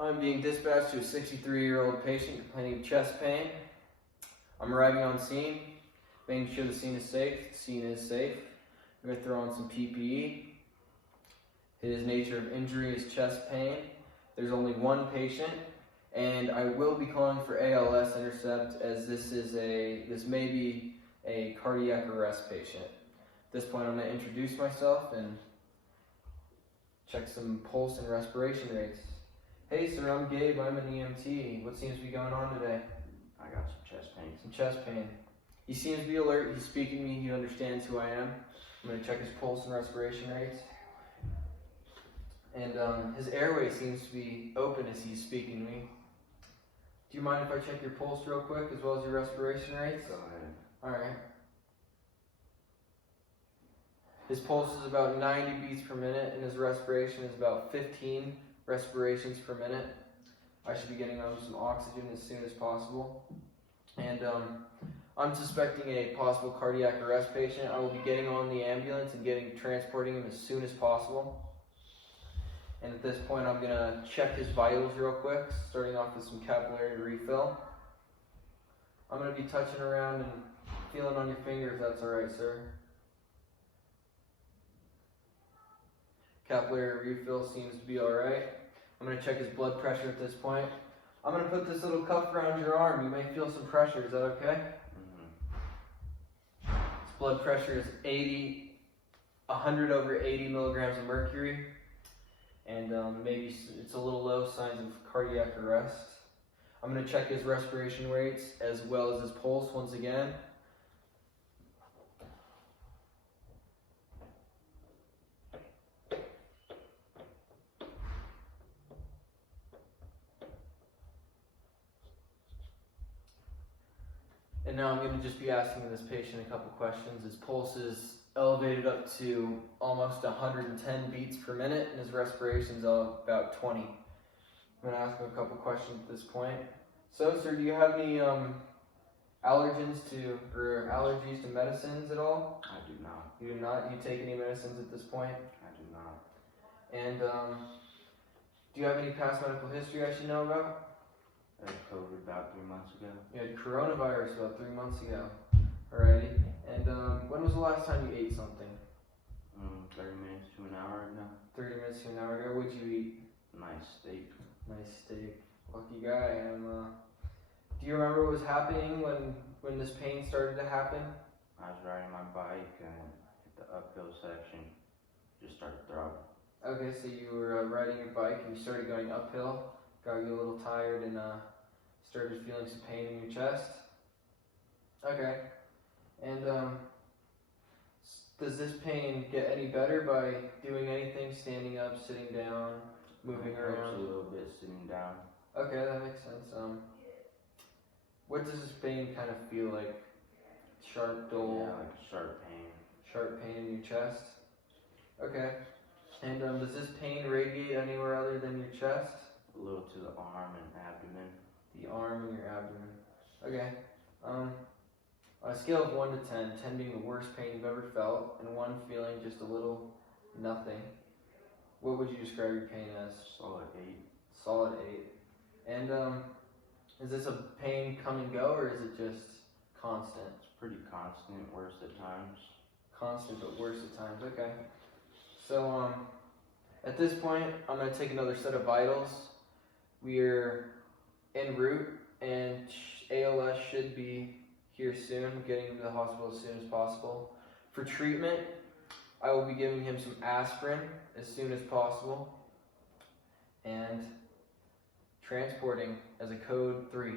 I'm being dispatched to a 63-year-old patient complaining of chest pain. I'm arriving on scene, making sure the scene is safe. The scene is safe. I'm going to throw on some PPE. His nature of injury is chest pain. There's only one patient, and I will be calling for ALS intercept as this may be a cardiac arrest patient. At this point, I'm going to introduce myself and check some pulse and respiration rates. Hey sir, I'm Gabe, I'm an EMT. What seems to be going on today? I got some chest pain. Some chest pain. He seems to be alert, he's speaking to me, he understands who I am. I'm going to check his pulse and respiration rates. And his airway seems to be open as he's speaking to me. Do you mind if I check your pulse real quick as well as your respiration rates? Go ahead. Alright. His pulse is about 90 beats per minute and his respiration is about 15 respirations per minute. I should be getting on some oxygen as soon as possible. And I'm suspecting a possible cardiac arrest patient. I will be getting on the ambulance and transporting him as soon as possible. And at this point, I'm going to check his vitals real quick, starting off with some capillary refill. I'm going to be touching around and feeling on your finger if that's alright, sir. Capillary refill seems to be alright. I'm going to check his blood pressure at this point. I'm going to put this little cuff around your arm. You may feel some pressure. Is that okay? His blood pressure is 100 over 80 milligrams of mercury. And maybe it's a little low, signs of cardiac arrest. I'm going to check his respiration rates as well as his pulse once again. And now I'm going to just be asking this patient a couple questions. His pulse is elevated up to almost 110 beats per minute, and his respiration is about 20. I'm going to ask him a couple questions at this point. So, sir, do you have any allergies to medicines at all? I do not. You do not? Do you take any medicines at this point? I do not. And do you have any past medical history I should know about? I had COVID about 3 months ago. You had coronavirus about 3 months ago. Alrighty. And when was the last time you ate something? 30 minutes to an hour ago. 30 minutes to an hour ago. What'd you eat? Nice steak. Nice steak. Lucky guy. Do you remember what was happening when this pain started to happen? I was riding my bike and hit the uphill section. Just started throbbing. Okay, so you were riding your bike and you started going uphill. Got you a little tired and started feeling some pain in your chest. Okay. And does this pain get any better by doing anything? Standing up, sitting down, moving around? A little bit sitting down. Okay, that makes sense. What does this pain kind of feel like? Sharp, dull? Yeah, like sharp pain. Sharp pain in your chest? Okay. And does this pain radiate anywhere other than your chest? A little to the arm and abdomen. The arm and your abdomen. Okay. On a scale of 1 to 10, 10 being the worst pain you've ever felt, and 1 feeling just a little nothing, what would you describe your pain as? Solid 8. Solid 8. And is this a pain come and go, or is it just constant? It's pretty constant, worse at times. Constant, but worse at times. Okay. So at this point, I'm going to take another set of vitals. We're en route, and ALS should be here soon, getting him to the hospital as soon as possible. For treatment, I will be giving him some aspirin as soon as possible, and transporting as a code 3.